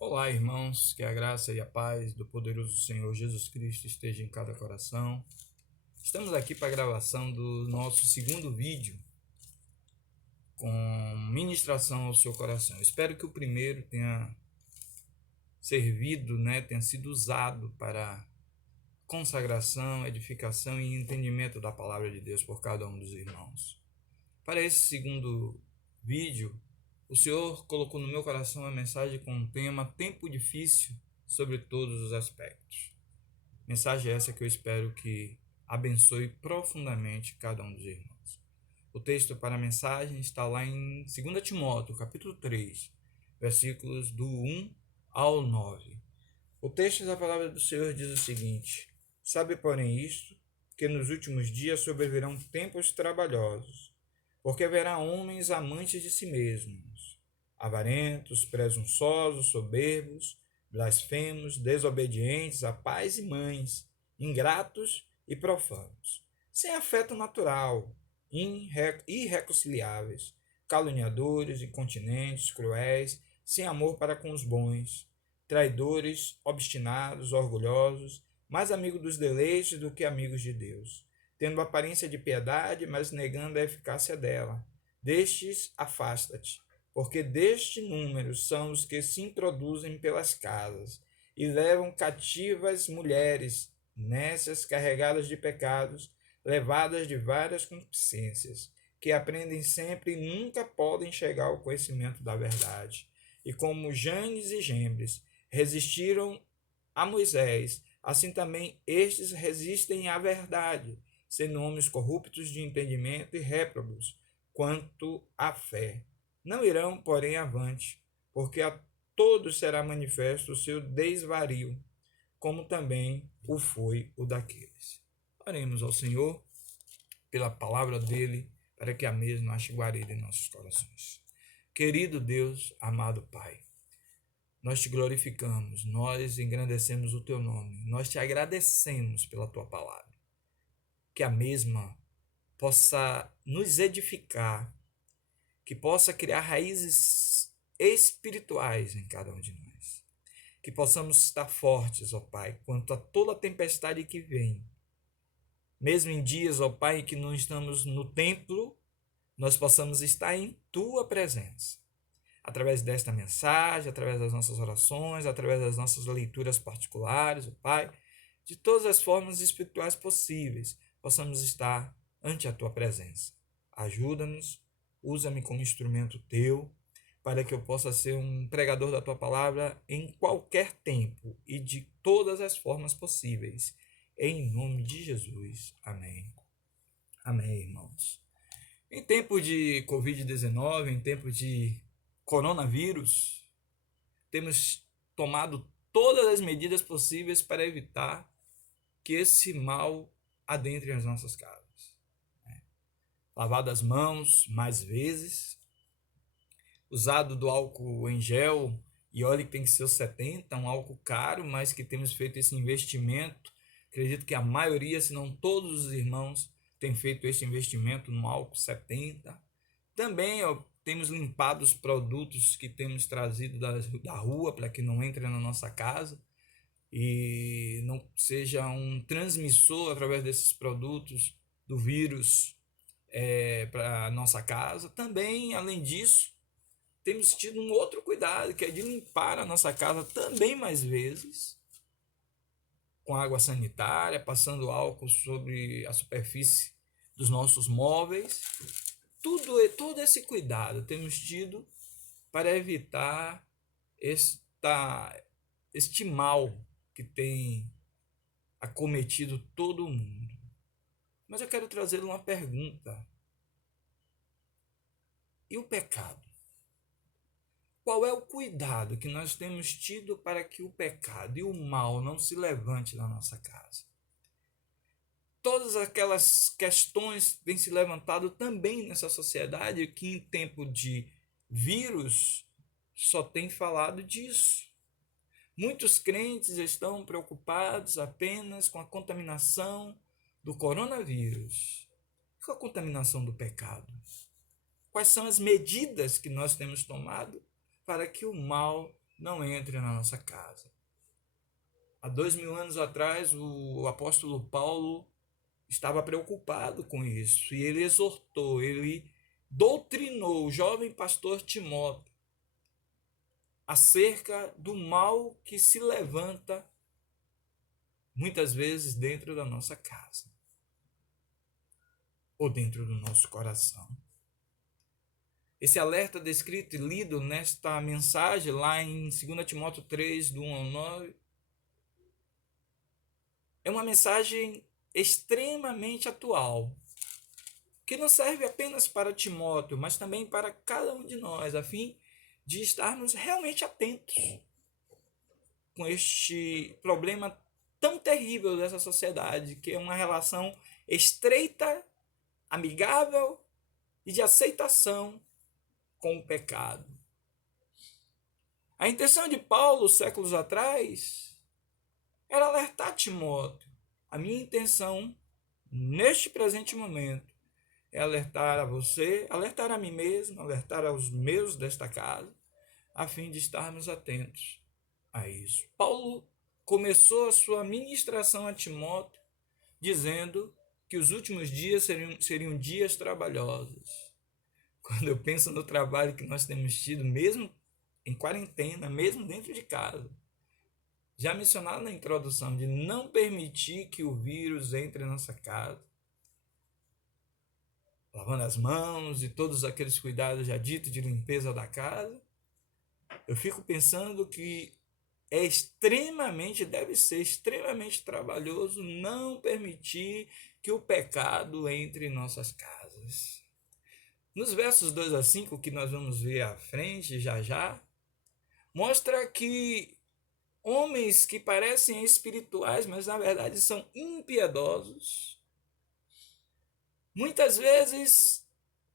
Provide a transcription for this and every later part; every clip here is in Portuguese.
Olá, irmãos, que a graça e a paz do poderoso Senhor Jesus Cristo esteja em cada coração. Estamos aqui para a gravação do nosso segundo vídeo com ministração ao seu coração. Espero que o primeiro tenha servido, tenha sido usado para consagração, edificação e entendimento da palavra de Deus por cada um dos irmãos. Para esse segundo vídeo, o Senhor colocou no meu coração uma mensagem com o tema Tempo Difícil sobre todos os aspectos. Mensagem essa que eu espero que abençoe profundamente cada um dos irmãos. O texto para a mensagem está lá em 2 Timóteo, capítulo 3, versículos do 1 ao 9. O texto da palavra do Senhor diz o seguinte: Sabe, porém, isto, que nos últimos dias sobrevirão tempos trabalhosos, porque haverá homens amantes de si mesmos, avarentos, presunçosos, soberbos, blasfemos, desobedientes a pais e mães, ingratos e profanos, sem afeto natural, irreconciliáveis, caluniadores, incontinentes, cruéis, sem amor para com os bons, traidores, obstinados, orgulhosos, mais amigos dos deleites do que amigos de Deus, tendo aparência de piedade, mas negando a eficácia dela. Destes, afasta-te, porque deste número são os que se introduzem pelas casas e levam cativas mulheres, nessas carregadas de pecados, levadas de várias concupiscências, que aprendem sempre e nunca podem chegar ao conhecimento da verdade. E como Janes e Jambres resistiram a Moisés, assim também estes resistem à verdade, sendo homens corruptos de entendimento e réprobos quanto à fé. Não irão, porém, avante, porque a todos será manifesto o seu desvario, como também o foi o daqueles. Oremos ao Senhor pela palavra dele, para que a mesma ache guarida em nossos corações. Querido Deus, amado Pai, nós te glorificamos, nós engrandecemos o teu nome, nós te agradecemos pela tua palavra. Que a mesma possa nos edificar, que possa criar raízes espirituais em cada um de nós. Que possamos estar fortes, ó Pai, quanto a toda a tempestade que vem. Mesmo em dias, ó Pai, que não estamos no templo, nós possamos estar em tua presença. Através desta mensagem, através das nossas orações, através das nossas leituras particulares, ó Pai, de todas as formas espirituais possíveis, possamos estar ante a tua presença. Ajuda-nos, usa-me como instrumento teu, para que eu possa ser um pregador da tua palavra em qualquer tempo e de todas as formas possíveis. Em nome de Jesus. Amém. Amém, irmãos. Em tempo de Covid-19, em tempo de coronavírus, temos tomado todas as medidas possíveis para evitar que esse mal adentre as nossas casas. Lavado as mãos mais vezes, usado do álcool em gel, e olha que tem que ser o 70, um álcool caro, mas que temos feito esse investimento. Acredito que a maioria, se não todos os irmãos, têm feito esse investimento no álcool 70. Também temos limpado os produtos que temos trazido da rua para que não entre na nossa casa e não seja um transmissor através desses produtos do vírus para a nossa casa. Também, além disso, temos tido um outro cuidado, que é de limpar a nossa casa também mais vezes, com água sanitária, passando álcool sobre a superfície dos nossos móveis. Todo esse cuidado temos tido para evitar este mal que tem acometido todo o mundo. Mas eu quero trazer uma pergunta. E o pecado? Qual é o cuidado que nós temos tido para que o pecado e o mal não se levante na nossa casa? Todas aquelas questões têm se levantado também nessa sociedade que em tempo de vírus só tem falado disso. Muitos crentes estão preocupados apenas com a contaminação do coronavírus. Qual a contaminação do pecado? Quais são as medidas que nós temos tomado para que o mal não entre na nossa casa. Há 2000 anos atrás, o apóstolo Paulo estava preocupado com isso e ele exortou, ele doutrinou o jovem pastor Timóteo acerca do mal que se levanta muitas vezes dentro da nossa casa ou dentro do nosso coração. Esse alerta descrito e lido nesta mensagem lá em 2 Timóteo 3, do 1 ao 9, é uma mensagem extremamente atual, que não serve apenas para Timóteo, mas também para cada um de nós, a fim de estarmos realmente atentos com este problema tão terrível dessa sociedade, que é uma relação estreita, amigável e de aceitação com o pecado. A intenção de Paulo, séculos atrás, era alertar Timóteo. A minha intenção, neste presente momento, é alertar a você, alertar a mim mesmo, alertar aos meus desta casa, a fim de estarmos atentos a isso. Paulo começou a sua ministração a Timóteo dizendo que os últimos dias seriam dias trabalhosos. Quando eu penso no trabalho que nós temos tido, mesmo em quarentena, mesmo dentro de casa, já mencionado na introdução, de não permitir que o vírus entre na nossa casa, lavando as mãos e todos aqueles cuidados já ditos de limpeza da casa, eu fico pensando que deve ser extremamente trabalhoso não permitir que o pecado entre em nossas casas. Nos versos 2 a 5, que nós vamos ver à frente já, mostra que homens que parecem espirituais, mas na verdade são impiedosos, muitas vezes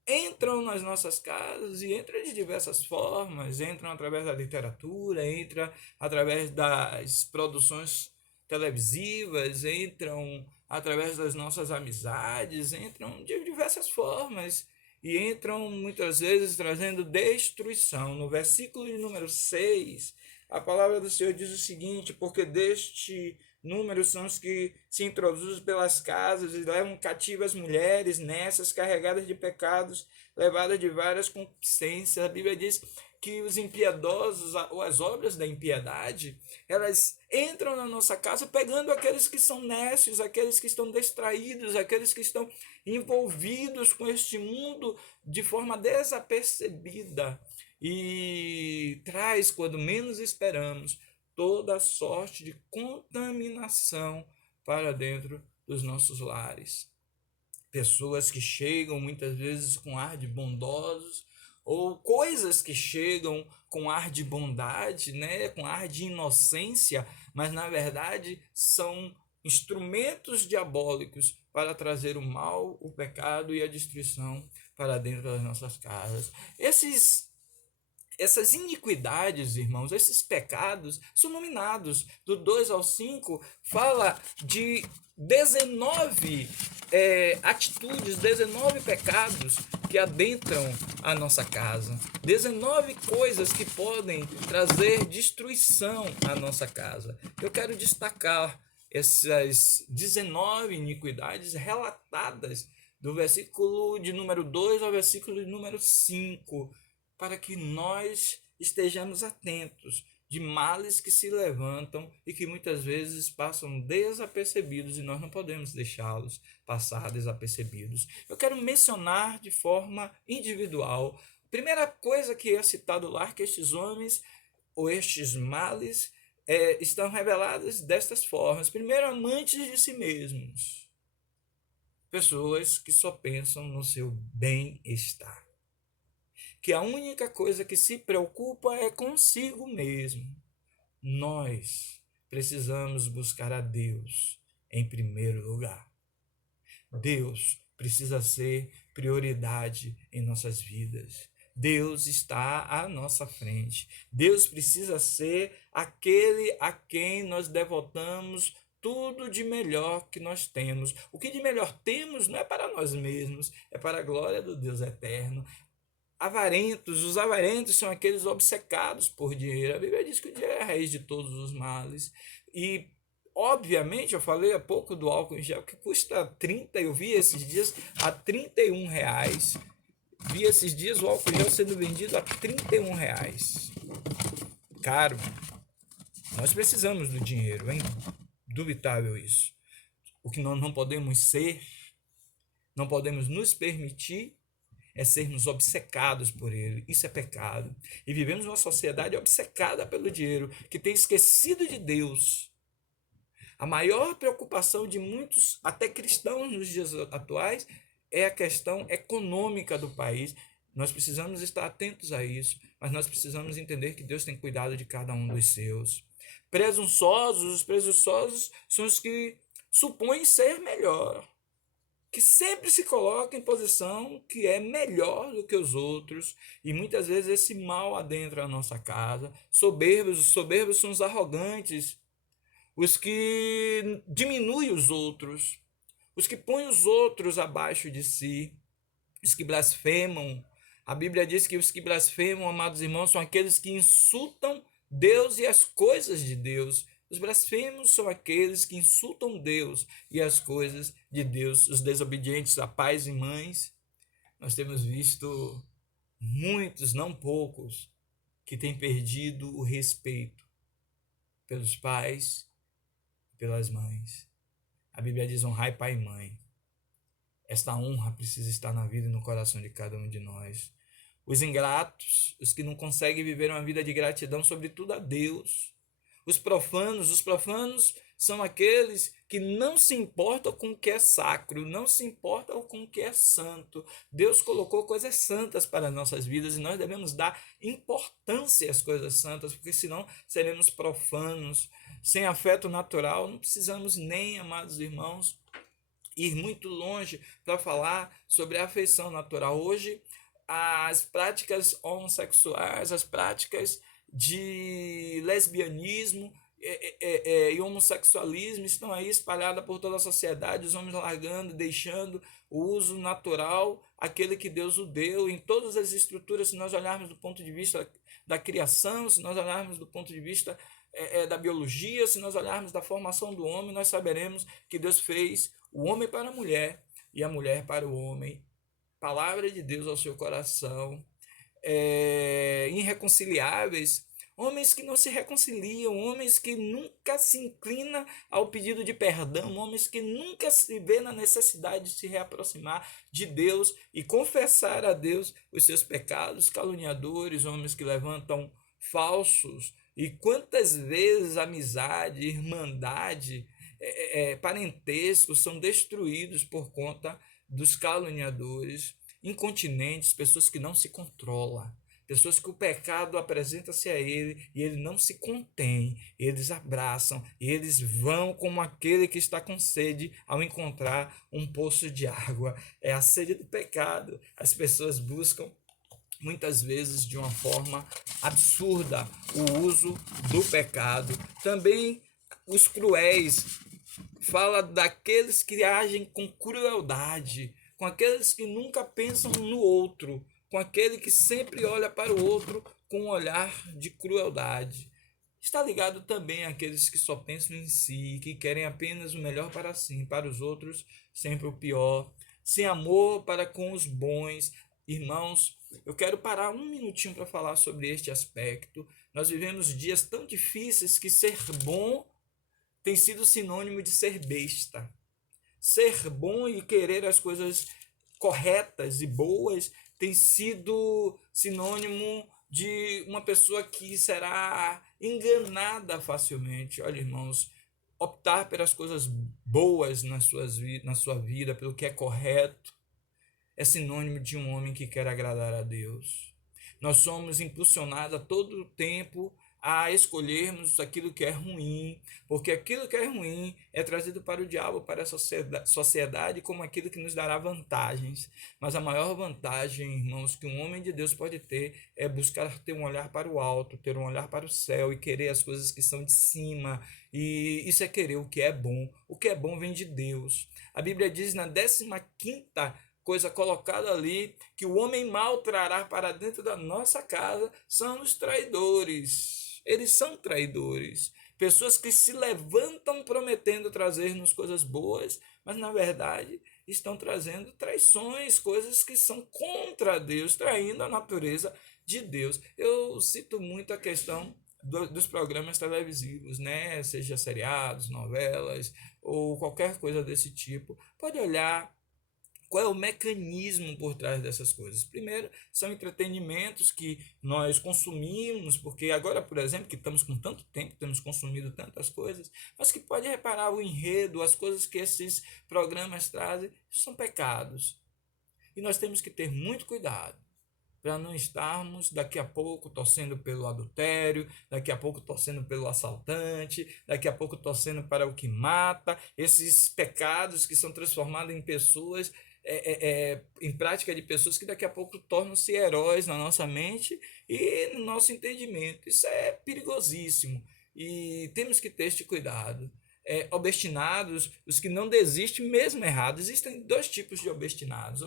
entram nas nossas casas e entram de diversas formas, entram através da literatura, entram através das produções televisivas, entram através das nossas amizades, entram de diversas formas e entram muitas vezes trazendo destruição. No versículo de número 6, a palavra do Senhor diz o seguinte: porque deste número são os que se introduzem pelas casas e levam cativas mulheres nessas carregadas de pecados, levadas de várias concupiscências. A Bíblia diz que os impiedosos, ou as obras da impiedade, elas entram na nossa casa pegando aqueles que são nécios, aqueles que estão distraídos, aqueles que estão envolvidos com este mundo de forma desapercebida, e traz, quando menos esperamos, toda sorte de contaminação para dentro dos nossos lares. Pessoas que chegam muitas vezes com ar de bondosos, ou coisas que chegam com ar de bondade, né, com ar de inocência, mas na verdade são instrumentos diabólicos para trazer o mal, o pecado e a destruição para dentro das nossas casas. Essas iniquidades, irmãos, esses pecados são nominados. Do 2 ao 5, fala de 19 atitudes, 19 pecados que adentram a nossa casa. 19 coisas que podem trazer destruição à nossa casa. Eu quero destacar essas 19 iniquidades relatadas do versículo de número 2 ao versículo de número 5, para que nós estejamos atentos de males que se levantam e que muitas vezes passam desapercebidos, e nós não podemos deixá-los passar desapercebidos. Eu quero mencionar de forma individual. Primeira coisa que é citado lá, que estes homens ou estes males estão revelados destas formas. Primeiro, amantes de si mesmos. Pessoas que só pensam no seu bem-estar, que a única coisa que se preocupa é consigo mesmo. Nós precisamos buscar a Deus em primeiro lugar. Deus precisa ser prioridade em nossas vidas. Deus está à nossa frente. Deus precisa ser aquele a quem nós devotamos tudo de melhor que nós temos. O que de melhor temos não é para nós mesmos, é para a glória do Deus eterno. avarentos. Os avarentos são aqueles obcecados por dinheiro. A Bíblia diz que o dinheiro é a raiz de todos os males. E, obviamente, eu falei há pouco do álcool em gel, que custa 30, eu vi esses dias, a R$ 31. Vi esses dias o álcool gel sendo vendido a R$ 31. Caro. Nós precisamos do dinheiro, é indubitável isso. O que nós não podemos ser, não podemos nos permitir é sermos obcecados por ele. Isso é pecado. E vivemos uma sociedade obcecada pelo dinheiro, que tem esquecido de Deus. A maior preocupação de muitos, até cristãos nos dias atuais, é a questão econômica do país. Nós precisamos estar atentos a isso, mas nós precisamos entender que Deus tem cuidado de cada um dos seus. Os presunçosos são os que supõem ser melhor, que sempre se coloca em posição que é melhor do que os outros, e muitas vezes esse mal adentra a nossa casa. Os soberbos são os arrogantes, os que diminuem os outros, os que põem os outros abaixo de si, os que blasfemam. A Bíblia diz que os que blasfemam, amados irmãos, são aqueles que insultam Deus e as coisas de Deus. Os blasfemos são aqueles que insultam Deus e as coisas de Deus, os desobedientes a pais e mães. Nós temos visto muitos, não poucos, que têm perdido o respeito pelos pais e pelas mães. A Bíblia diz: honrai pai e mãe. Esta honra precisa estar na vida e no coração de cada um de nós. Os ingratos, os que não conseguem viver uma vida de gratidão, sobretudo a Deus. Os profanos são aqueles que não se importam com o que é sacro, não se importam com o que é santo. Deus colocou coisas santas para nossas vidas e nós devemos dar importância às coisas santas, porque senão seremos profanos. Sem afeto natural, não precisamos nem, amados irmãos, ir muito longe para falar sobre a afeição natural. Hoje, as práticas homossexuais, as práticas de lesbianismo e homossexualismo estão aí espalhadas por toda a sociedade, os homens largando, deixando o uso natural, aquele que Deus o deu, em todas as estruturas. Se nós olharmos do ponto de vista da criação, se nós olharmos do ponto de vista da biologia, se nós olharmos da formação do homem, nós saberemos que Deus fez o homem para a mulher e a mulher para o homem. Palavra de Deus ao seu coração. Irreconciliáveis, homens que não se reconciliam, homens que nunca se inclinam ao pedido de perdão, homens que nunca se vê na necessidade de se reaproximar de Deus e confessar a Deus os seus pecados, caluniadores, homens que levantam falsos. E quantas vezes amizade, irmandade, parentesco são destruídos por conta dos caluniadores, incontinentes, pessoas que não se controlam, pessoas que o pecado apresenta-se a ele e ele não se contém, eles abraçam e eles vão como aquele que está com sede ao encontrar um poço de água. É a sede do pecado. As pessoas buscam muitas vezes de uma forma absurda o uso do pecado. Também os cruéis, fala daqueles que agem com crueldade, com aqueles que nunca pensam no outro, com aquele que sempre olha para o outro com um olhar de crueldade. Está ligado também àqueles que só pensam em si, que querem apenas o melhor para si, para os outros sempre o pior, sem amor para com os bons. Irmãos, eu quero parar um minutinho para falar sobre este aspecto. Nós vivemos dias tão difíceis que ser bom tem sido sinônimo de ser besta. Ser bom e querer as coisas corretas e boas tem sido sinônimo de uma pessoa que será enganada facilmente. Olha, irmãos, optar pelas coisas boas na sua vida, pelo que é correto, é sinônimo de um homem que quer agradar a Deus. Nós somos impulsionados a todo tempo a escolhermos aquilo que é ruim, porque aquilo que é ruim é trazido para o diabo, para a sociedade, como aquilo que nos dará vantagens. Mas a maior vantagem, irmãos, que um homem de Deus pode ter é buscar ter um olhar para o alto, ter um olhar para o céu e querer as coisas que são de cima. E isso é querer o que é bom. O que é bom vem de Deus. A Bíblia diz na 15ª coisa colocada ali que o homem mau trará para dentro da nossa casa são os traidores. Eles são traidores. Pessoas que se levantam prometendo trazer-nos coisas boas, mas na verdade estão trazendo traições, coisas que são contra Deus, traindo a natureza de Deus. Eu cito muito a questão dos programas televisivos, né? Seja seriados, novelas ou qualquer coisa desse tipo. Pode olhar qual é o mecanismo por trás dessas coisas. Primeiro, são entretenimentos que nós consumimos, porque agora, por exemplo, que estamos com tanto tempo, temos consumido tantas coisas, mas que pode reparar o enredo, as coisas que esses programas trazem, são pecados. E nós temos que ter muito cuidado para não estarmos daqui a pouco torcendo pelo adultério, daqui a pouco torcendo pelo assaltante, daqui a pouco torcendo para o que mata, esses pecados que são transformados em pessoas, em prática de pessoas que daqui a pouco tornam-se heróis na nossa mente e no nosso entendimento. Isso é perigosíssimo e temos que ter este cuidado. Obstinados, os que não desistem mesmo errado. Existem dois tipos de obstinados.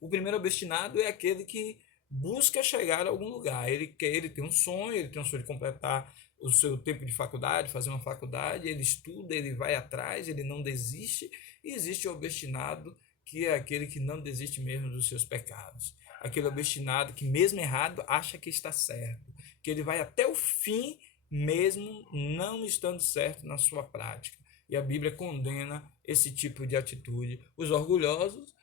O primeiro obstinado é aquele que busca chegar a algum lugar. Ele tem um sonho de completar o seu tempo de faculdade, fazer uma faculdade, ele estuda, ele vai atrás, ele não desiste. E existe o obstinado, que é aquele que não desiste mesmo dos seus pecados. Aquele obstinado que, mesmo errado, acha que está certo. Que ele vai até o fim, mesmo não estando certo na sua prática. E a Bíblia condena esse tipo de atitude. Os orgulhosos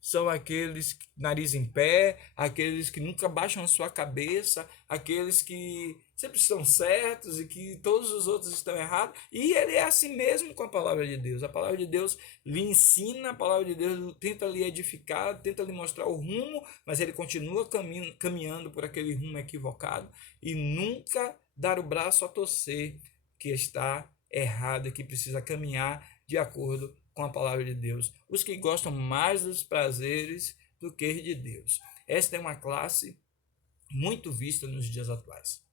são aqueles nariz em pé, aqueles que nunca baixam a sua cabeça, aqueles que sempre estão certos e que todos os outros estão errados. E ele é assim mesmo com a palavra de Deus. A palavra de Deus lhe ensina, a palavra de Deus tenta lhe edificar, tenta lhe mostrar o rumo, mas ele continua caminhando por aquele rumo equivocado e nunca dar o braço a torcer que está errado e que precisa caminhar de acordo com a palavra de Deus. Os que gostam mais dos prazeres do que de Deus. Esta é uma classe muito vista nos dias atuais.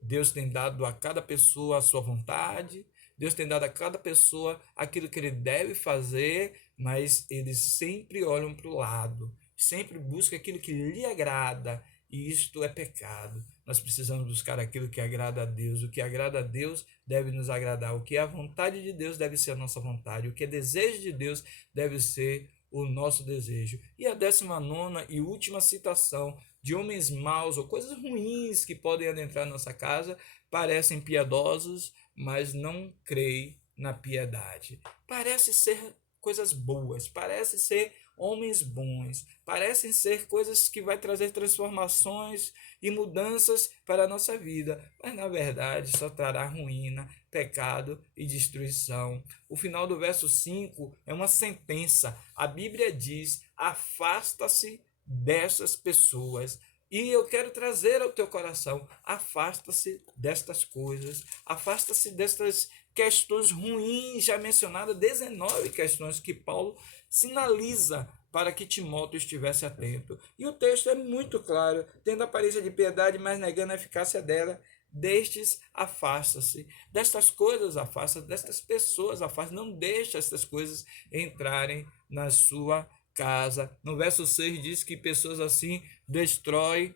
Deus tem dado a cada pessoa a sua vontade, Deus tem dado a cada pessoa aquilo que ele deve fazer, mas eles sempre olham para o lado, sempre buscam aquilo que lhe agrada, e isto é pecado. Nós precisamos buscar aquilo que agrada a Deus. O que agrada a Deus deve nos agradar. O que é a vontade de Deus deve ser a nossa vontade. O que é desejo de Deus deve ser o nosso desejo. E a 19ª e última citação de homens maus ou coisas ruins que podem adentrar nossa casa, parecem piedosos, mas não creem na piedade. Parece ser coisas boas, parece ser homens bons, parecem ser coisas que vai trazer transformações e mudanças para a nossa vida, mas na verdade só trará ruína, pecado e destruição. O final do verso 5 é uma sentença. A Bíblia diz: afasta-se dessas pessoas. E eu quero trazer ao teu coração: afasta-se destas coisas, afasta-se destas questões ruins, já mencionadas, 19 questões que Paulo sinaliza para que Timóteo estivesse atento. E o texto é muito claro: tendo aparência de piedade, mas negando a eficácia dela, destes afasta-se. Destas coisas afasta, destas pessoas afasta, não deixa estas coisas entrarem na sua casa. No verso 6 diz que pessoas assim destroem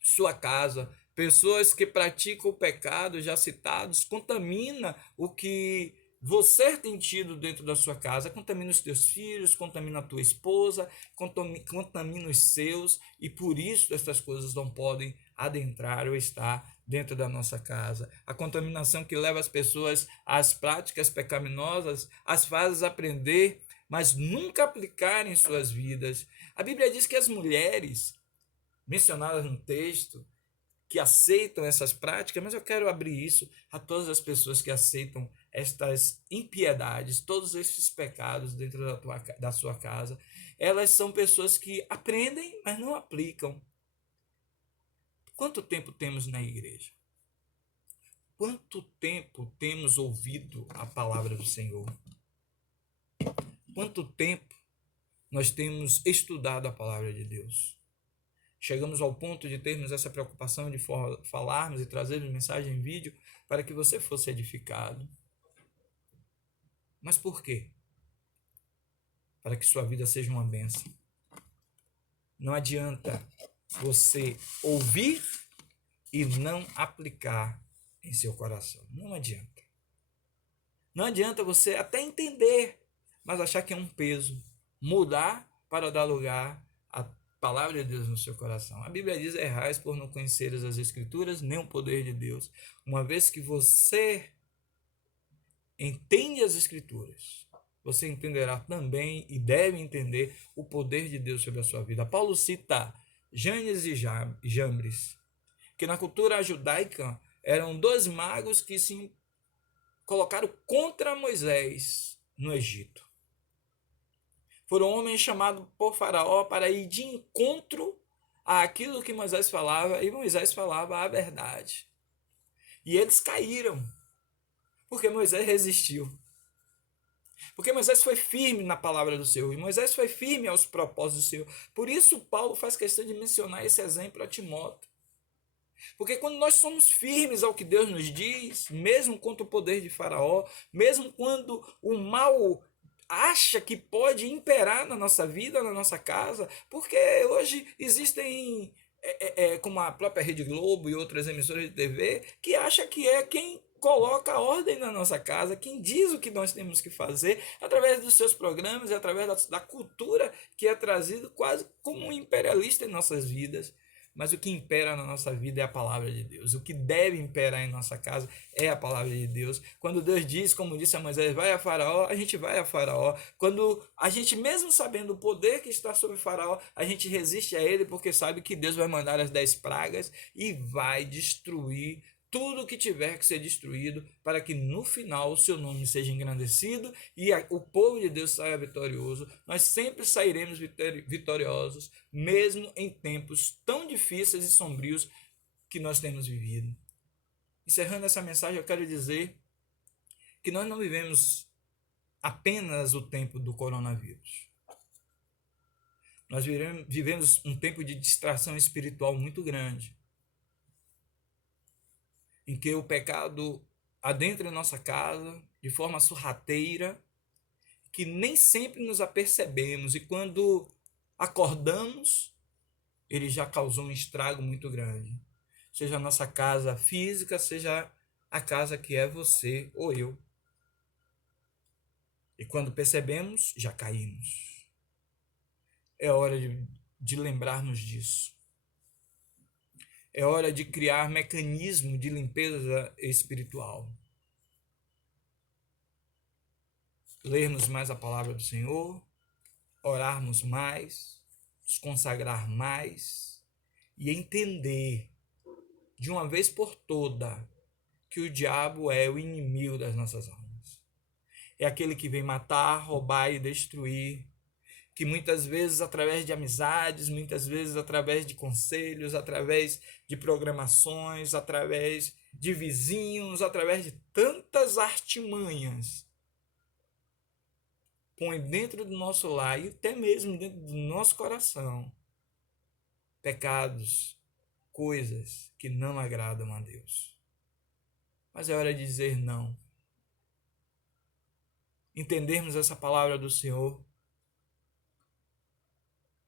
sua casa. Pessoas que praticam o pecado já citados contamina o que você tem tido dentro da sua casa, contamina os teus filhos, contamina a tua esposa, contamina os seus, e por isso essas coisas não podem adentrar ou estar dentro da nossa casa. A contaminação que leva as pessoas às práticas pecaminosas as faz aprender, mas nunca aplicar em suas vidas. A Bíblia diz que as mulheres mencionadas no texto que aceitam essas práticas, mas eu quero abrir isso a todas as pessoas que aceitam estas impiedades, todos esses pecados dentro da sua casa. Elas são pessoas que aprendem, mas não aplicam. Quanto tempo temos na igreja? Quanto tempo temos ouvido a palavra do Senhor? Quanto tempo nós temos estudado a palavra de Deus? Chegamos ao ponto de termos essa preocupação de falarmos e trazermos mensagem em vídeo para que você fosse edificado. Mas por quê? para que sua vida seja uma bênção. Não adianta você ouvir e não aplicar em seu coração. Não adianta. Não adianta você até entender, mas achar que é um peso. Mudar para dar lugar à palavra de Deus no seu coração. A Bíblia diz: errais por não conheceres as Escrituras, nem o poder de Deus. Uma vez que você entende as Escrituras, você entenderá também e deve entender o poder de Deus sobre a sua vida. Paulo cita Janes e Jambres, que na cultura judaica eram dois magos que se colocaram contra Moisés no Egito. Foram homens chamados por Faraó para ir de encontro àquilo que Moisés falava, e Moisés falava a verdade. E eles caíram, porque Moisés resistiu. Porque Moisés foi firme na palavra do Senhor, e Moisés foi firme aos propósitos do Senhor. Por isso Paulo faz questão de mencionar esse exemplo a Timóteo. Porque quando nós somos firmes ao que Deus nos diz, mesmo contra o poder de Faraó, mesmo quando o mal acha que pode imperar na nossa vida, na nossa casa, porque hoje existem, como a própria Rede Globo e outras emissoras de TV, que acha que é quem coloca a ordem na nossa casa, quem diz o que nós temos que fazer, através dos seus programas e através da cultura que é trazido quase como um imperialista em nossas vidas. Mas o que impera na nossa vida é a palavra de Deus. O que deve imperar em nossa casa é a palavra de Deus. Quando Deus diz, como disse a Moisés, vai a Faraó, a gente vai a Faraó. Quando a gente, mesmo sabendo o poder que está sobre Faraó, a gente resiste a ele porque sabe que Deus vai mandar as 10 pragas e vai destruir tudo que tiver que ser destruído, para que no final o seu nome seja engrandecido e o povo de Deus saia vitorioso. Nós sempre sairemos vitoriosos, mesmo em tempos tão difíceis e sombrios que nós temos vivido. Encerrando essa mensagem, eu quero dizer que nós não vivemos apenas o tempo do coronavírus. Nós vivemos um tempo de distração espiritual muito grande, em que o pecado adentra em nossa casa de forma sorrateira, que nem sempre nos apercebemos, e quando acordamos, ele já causou um estrago muito grande. Seja a nossa casa física, seja a casa que é você ou eu. E quando percebemos, já caímos. É hora de lembrarmos disso. É hora de criar mecanismo de limpeza espiritual. Lermos mais a palavra do Senhor, orarmos mais, nos consagrar mais e entender de uma vez por toda que o diabo é o inimigo das nossas almas. É aquele que vem matar, roubar e destruir, que muitas vezes através de amizades, muitas vezes através de conselhos, através de programações, através de vizinhos, através de tantas artimanhas, põe dentro do nosso lar e até mesmo dentro do nosso coração pecados, coisas que não agradam a Deus. Mas é hora de dizer não. Entendermos essa palavra do Senhor,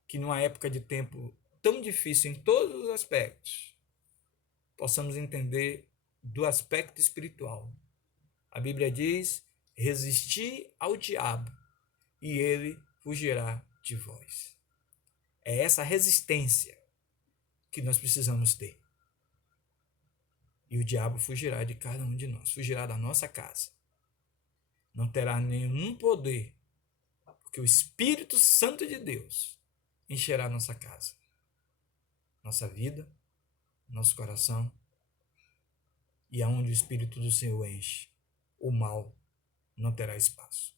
que numa época de tempo tão difícil em todos os aspectos, possamos entender do aspecto espiritual. A Bíblia diz: resisti ao diabo e ele fugirá de vós. É essa resistência que nós precisamos ter. E o diabo fugirá de cada um de nós, fugirá da nossa casa. Não terá nenhum poder, porque o Espírito Santo de Deus encherá nossa casa, nossa vida, nosso coração, e aonde o Espírito do Senhor enche, o mal não terá espaço.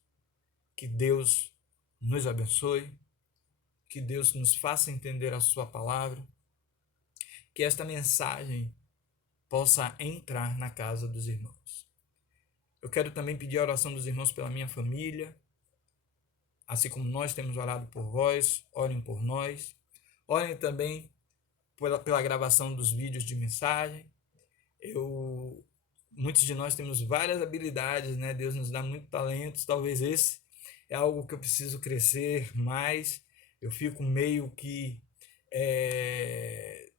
Que Deus nos abençoe, que Deus nos faça entender a sua palavra, que esta mensagem possa entrar na casa dos irmãos. Eu quero também pedir a oração dos irmãos pela minha família, assim como nós temos orado por vós, orem por nós. Orem também pela gravação dos vídeos de mensagem. Muitos de nós temos várias habilidades, né? Deus nos dá muitos talentos, talvez esse é algo que eu preciso crescer mais. Eu fico meio que,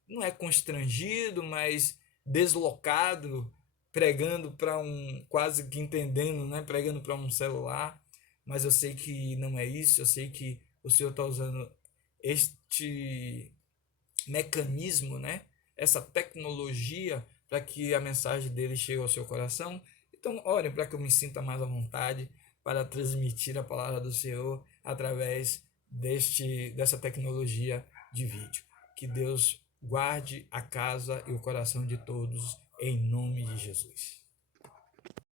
não é constrangido, mas deslocado, pregando para quase que entendendo, né? Pregando para um celular. Mas eu sei que não é isso, eu sei que o Senhor está usando este mecanismo, né? Essa tecnologia para que a mensagem dele chegue ao seu coração. Então, orem para que eu me sinta mais à vontade para transmitir a palavra do Senhor através dessa tecnologia de vídeo. Que Deus guarde a casa e o coração de todos, em nome de Jesus.